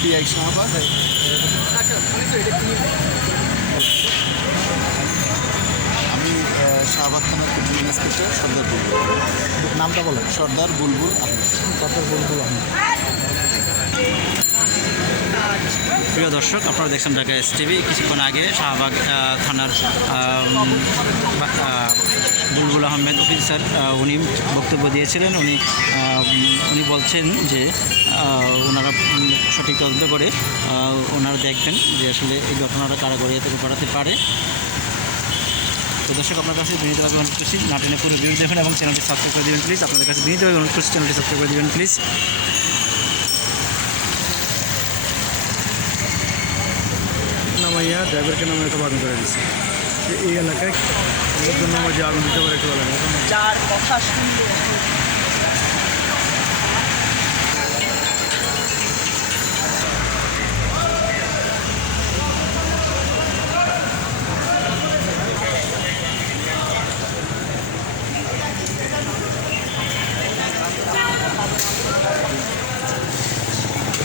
শাহবাগ আমি শাহবাগ থানার police inspector সর্দার বুলবুল নামটা বলেন সর্দার বুলবুল আহমেদ। কত বলব আমি প্রিয় দর্শক আপনারা দেখছেন ঢাকা এস টিভি কিছুক্ষণ আগে শাহবাগ থানার বুলবুল আহমেদ অফিসার উনি বক্তব্য দিয়েছিলেন। উনি উনি বলছেন যে ওনারা সঠিক তদন্ত করে ওনারা দেখবেন যে আসলে এই ঘটনাটা কারা গড়িয়ে থেকে করাতে পারে। তো দর্শক আপনার কাছে বিনীতভাবে অনুরোধ করছি নাটনে পুরো ভিডিও দেখুন এবং চ্যানেলটি সাবস্ক্রাইব করে দেবেন প্লিজ আপনাদের কাছে বিনীতভাবে অনুরোধ করছি চ্যানেলটি সাবস্ক্রাইব করে দেবেন প্লিজ নামাইয়া ড্রাইভারকে নামে তো বারণ করে দিচ্ছে এই এলাকায় আমার যে আগুন দিতে পারে একটু এলাকায় কথা শুনলে